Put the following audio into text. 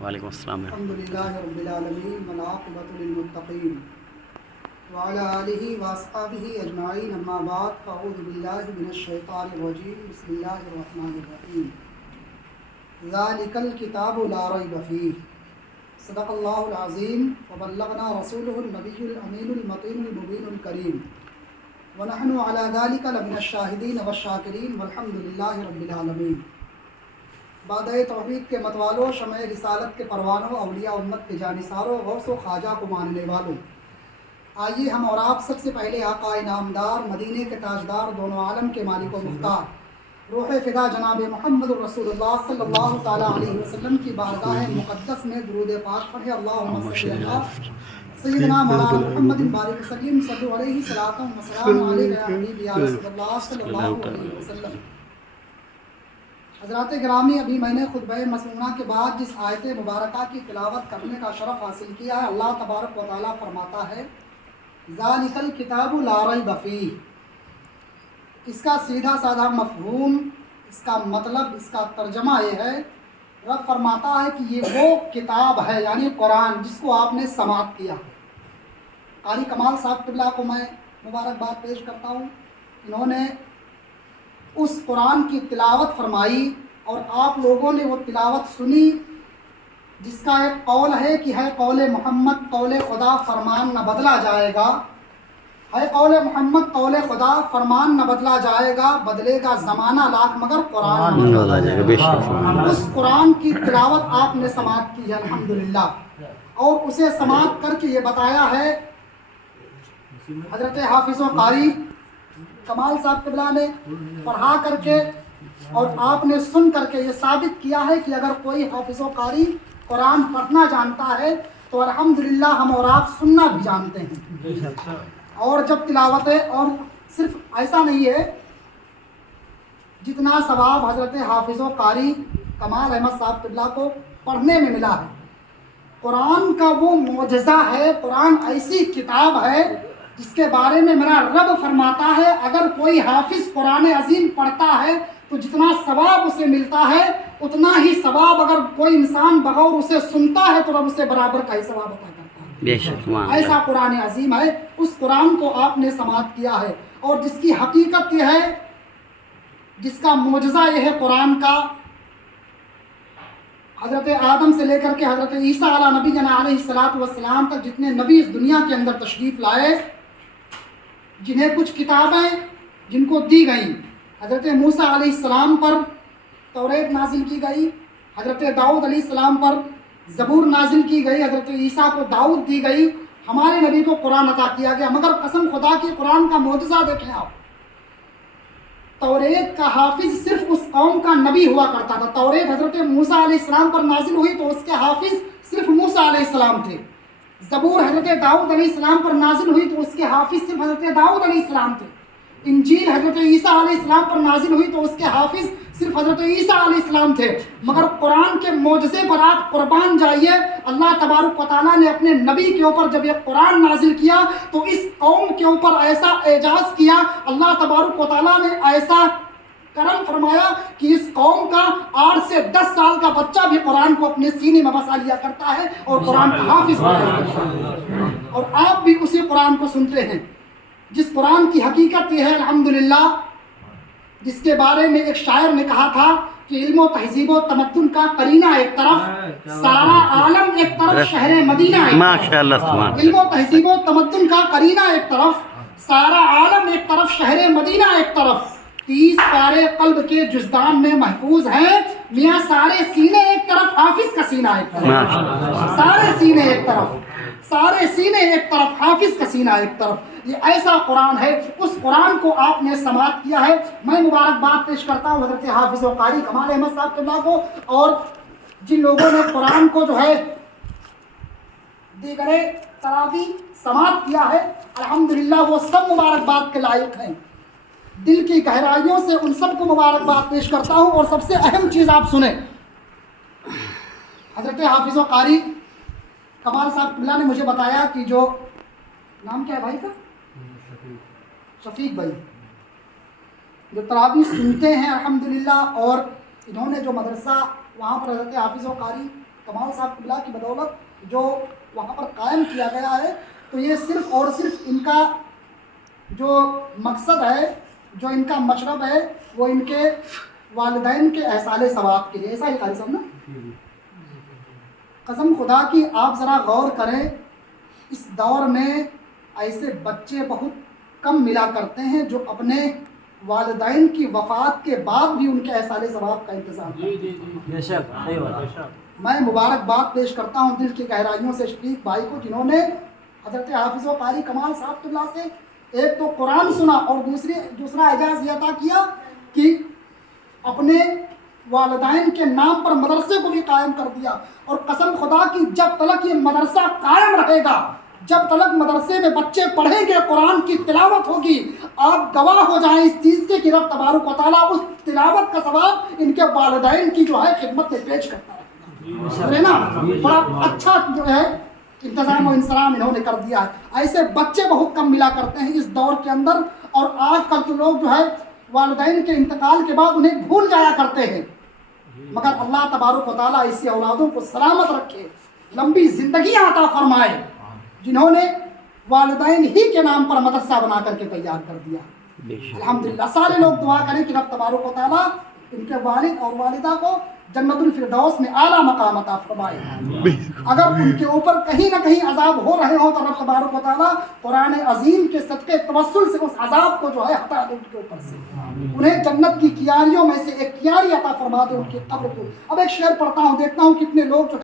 وعلیکم السلام۔ الحمدللہ رب العالمین والعاقبۃ للمتقین وعلی آلہ واصحابہ اجمعین، اما بعد فاعوذ باللہ من الشیطان الرجیم، بسم اللہ الرحمن الرحیم۔ ذالک الکتاب لا ریب فیہ، صدق اللہ العظیم وبلغنا رسولہ النبی الامین المطین المبین الکریم، ونحن علی ذالک لمن الشاہدین والشاکرین والحمدللہ رب العالمین۔ بعد توحید کے متوالوں، شمع رسالت کے پروانوں، اولیاء امت کے جانثاروں، غوث و خواجہ کو ماننے والوں، آئیے ہم اور آپ سب سے پہلے آقا انعامدار، مدینے کے تاجدار، دونوں عالم کے مالک و مختار، روح فدا جناب محمد رسول اللہ صلی اللہ تعالیٰ علیہ وسلم کی بارگاہ مقدس میں درود پاک پڑھے۔ اللہم صلی اللہ سیدنا مولانا محمد بارک وسلم، صلو علیہ صلاۃ و سلام علیہ یا حبیب یا رسول اللہ صلی اللہ علیہ وسلم۔ حضرات گرامی، ابھی میں نے خطبہ مسنونہ کے بعد جس آیت مبارکہ کی تلاوت کرنے کا شرف حاصل کیا ہے، اللہ تبارک و تعالیٰ فرماتا ہے ذالک الکتاب لا ریب فیہ۔ اس کا سیدھا سادہ مفہوم، اس کا مطلب، اس کا ترجمہ یہ ہے، رب فرماتا ہے کہ یہ وہ کتاب ہے، یعنی قرآن، جس کو آپ نے سماعت کیا۔ قاری کمال صاحب قبلہ کو میں مبارکباد پیش کرتا ہوں، انہوں نے اس قرآن کی تلاوت فرمائی اور آپ لوگوں نے وہ تلاوت سنی، جس کا ایک قول ہے کہ ہے قول محمد، قول خدا، فرمان نہ بدلا جائے گا، ہے قول محمد، قول خدا، فرمان نہ بدلا جائے گا، بدلے گا زمانہ لاکھ مگر قرآن نہ بدلا جائے گا۔ اس قرآن کی تلاوت آپ نے سماعت کی ہے الحمدللہ، اور اسے سماعت کر کے یہ بتایا ہے حضرت حافظ و قاری کمال صاحب قبلہ نے پڑھا کر کے، اور آپ نے سن کر کے یہ ثابت کیا ہے کہ اگر کوئی حافظ و قاری قرآن پڑھنا جانتا ہے تو الحمدللہ ہم اور آپ سننا بھی جانتے ہیں۔ اور جب تلاوت ہے، اور صرف ایسا نہیں ہے، جتنا ثواب حضرت حافظ و قاری کمال احمد صاحب قبلہ کو پڑھنے میں ملا ہے، قرآن کا وہ معجزہ ہے، قرآن ایسی کتاب ہے جس کے بارے میں میرا رب فرماتا ہے اگر کوئی حافظ قرآن عظیم پڑھتا ہے تو جتنا ثواب اسے ملتا ہے، اتنا ہی ثواب اگر کوئی انسان بغور اسے سنتا ہے تو رب اسے برابر کا ہی ثواب عطا کرتا ہے۔ بے شک ایسا قرآن عظیم ہے۔ اس قرآن کو آپ نے سماعت کیا ہے، اور جس کی حقیقت یہ ہے، جس کا معجزہ یہ ہے قرآن کا، حضرت آدم سے لے کر کے حضرت عیسیٰ علیہ نبی جنا علیہ الصلوۃ والسلام تک جتنے نبی اس دنیا کے اندر تشریف لائے، جنہیں کچھ کتابیں جن کو دی گئیں، حضرت موسیٰ علیہ السلام پر توریت نازل کی گئی، حضرت داؤد علیہ السلام پر زبور نازل کی گئی، حضرت عیسیٰ کو داؤد دی گئی، ہمارے نبی کو قرآن عطا کیا گیا، مگر قسم خدا کی قرآن کا معجزہ دیکھیں آپ، توریت کا حافظ صرف اس قوم کا نبی ہوا کرتا تھا۔ توریت حضرت موسیٰ علیہ السلام پر نازل ہوئی تو اس کے حافظ صرف موسیٰ علیہ السلام تھے۔ زبور حضرت داؤد علیہ السلام پر نازل ہوئی تو اس کے حافظ صرف حضرت داؤد علیہ السلام تھے۔ انجیل حضرت عیسیٰ علیہ السلام پر نازل ہوئی تو اس کے حافظ صرف حضرت عیسیٰ علیہ السلام تھے، مگر قرآن کے معجزے پر آپ قربان جائیے، اللہ تبارک و تعالیٰ نے اپنے نبی کے اوپر جب یہ قرآن نازل کیا تو اس قوم کے اوپر ایسا اعجاز کیا، اللہ تبارک و تعالیٰ نے ایسا کرم فرمایا کہ اس قوم کا 8 سے 10 سال کا بچہ بھی قرآن کو اپنے سینے میں بسا لیا کرتا ہے اور قرآن کا حافظ ہو جاتا ہے، اور آپ بھی اسی قرآن کو سنتے ہیں، جس قرآن کی حقیقت یہ ہے الحمدللہ، جس کے بارے میں ایک شاعر نے کہا تھا کہ علم و تہذیب و تمدن کا قرینہ ایک طرف، سارا عالم ایک طرف، شہر مدینہ ایک طرف۔ علم و تہذیب و تمدن کا قرینہ ایک طرف، سارا عالم ایک طرف، شہر مدینہ ایک طرف، 30 پارے قلب کے جزدان میں محفوظ ہیں، میاں سارے سینے ایک طرف، حافظ کا سینہ ایک طرف، سارے سینے ایک طرف، سارے سینے ایک طرف، حافظ کا سینہ ایک طرف۔ یہ ایسا قرآن ہے، اس قرآن کو آپ نے سماعت کیا ہے۔ میں مبارکباد پیش کرتا ہوں حضرت حافظ و قاری کمال احمد صاحب قبلہ کو، اور جن لوگوں نے قرآن کو جو ہے دیگر تراوی سماعت کیا ہے، الحمدللہ وہ سب مبارکباد کے لائق ہیں۔ دل کی گہرائیوں سے ان سب کو مبارکباد پیش کرتا ہوں، اور سب سے اہم چیز آپ سنیں، حضرت حافظ و قاری کمال صاحب قبلہ نے مجھے بتایا کہ جو نام کیا ہے بھائی کا، شفیق بھائی، جو تراویح سنتے ہیں الحمدللہ، اور انہوں نے جو مدرسہ وہاں پر حضرت حافظ و قاری کمال صاحب قبلہ کی بدولت جو وہاں پر قائم کیا گیا ہے، تو یہ صرف اور صرف ان کا جو مقصد ہے، جو ان کا مشرب ہے، وہ ان کے والدین کے احصال ثواب کے لیے. ایسا ہی قاری صاحب نا. قسم خدا کی آپ ذرا غور کریں، اس دور میں ایسے بچے بہت کم ملا کرتے ہیں جو اپنے والدین کی وفات کے بعد بھی ان کے احصال ثواب کا انتظام کرتے ہیں. میں مبارکباد پیش کرتا ہوں دل کی گہرائیوں سے شفیق بھائی کو، جنہوں نے حضرت حافظ و قاری کمال صاحب اللہ سے ایک تو قرآن سنا اور دوسرا اعجاز یہ عطا کیا کہ اپنے والدین کے نام پر مدرسے کو بھی قائم کر دیا. اور قسم خدا کی جب تلک یہ مدرسہ قائم رہے گا، جب تلک مدرسے میں بچے پڑھیں گے، قرآن کی تلاوت ہوگی، آپ گواہ ہو جائیں اس چیز کے کہ رب تبارک و تعالیٰ اس تلاوت کا ثواب ان کے والدین کی جو ہے خدمت میں پیش کرتا ہے نا. بڑا اچھا جو ہے انتظام و انسلام انہوں نے کر دیا ہے. ایسے بچے بہت کم ملا کرتے ہیں اس دور کے اندر. اور آج کل کے لوگ جو ہے والدین کے انتقال کے بعد انہیں بھول جایا کرتے ہیں، مگر اللہ تبارک و تعالیٰ ایسی اولادوں کو سلامت رکھے، لمبی زندگی عطا فرمائے، جنہوں نے والدین ہی کے نام پر مدرسہ بنا کر کے تیار کر دیا. الحمدللہ سارے لوگ دعا کریں کہ رب تبارک و تعالیٰ ان کے والد اور والدہ کو جنت الفردوس میں اعلیٰ مقام عطا فرمائے. اگر ان کے اوپر کہیں نہ کہیں عذاب ہو رہے ہوں تو رب تبارک و تعالیٰ قرآن عظیم کے صدقے توسل سے اس عذاب کو جو ہے ہٹا دے ان کے اوپر سے، انہیں جنت کی کیاریوں میں سے ایک کیاری عطا فرما دے ان کی قبر کو. اب ایک شعر پڑھتا ہوں، دیکھتا ہوں کتنے لوگ جو